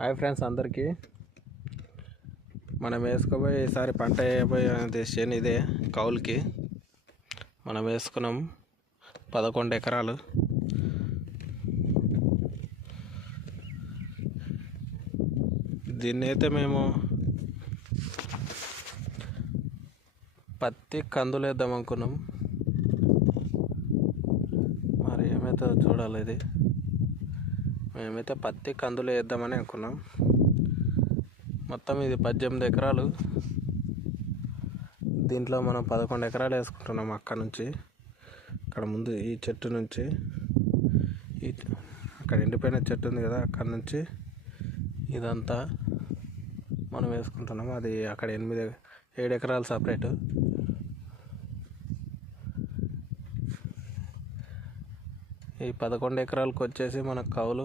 Hi friends అందరికీ. మనం వేసుకోబోయే ఈసారి పంట వేయబోయేది చేను ఇదే. కౌలుకి మనం వేసుకున్నాం 11 ఎకరాలు. దీన్ని అయితే మేము పత్తి కందులు వేద్దాం అనుకున్నాం. మరి ఏమైతే చూడాలి. ఇది మేమైతే పత్తి కందులు వేద్దామని అనుకున్నాం. మొత్తం ఇది 18 ఎకరాలు. దీంట్లో మనం 11 ఎకరాలు వేసుకుంటున్నాం. అక్కడ నుంచి అక్కడ ముందు ఈ చెట్టు నుంచి అక్కడ ఎండిపోయిన చెట్టు ఉంది కదా, అక్కడ నుంచి ఇదంతా మనం వేసుకుంటున్నాము. అది అక్కడ 7 ఎకరాలు సపరేటు. ఈ 11 ఎకరాలకు వచ్చేసి మనకు కౌలు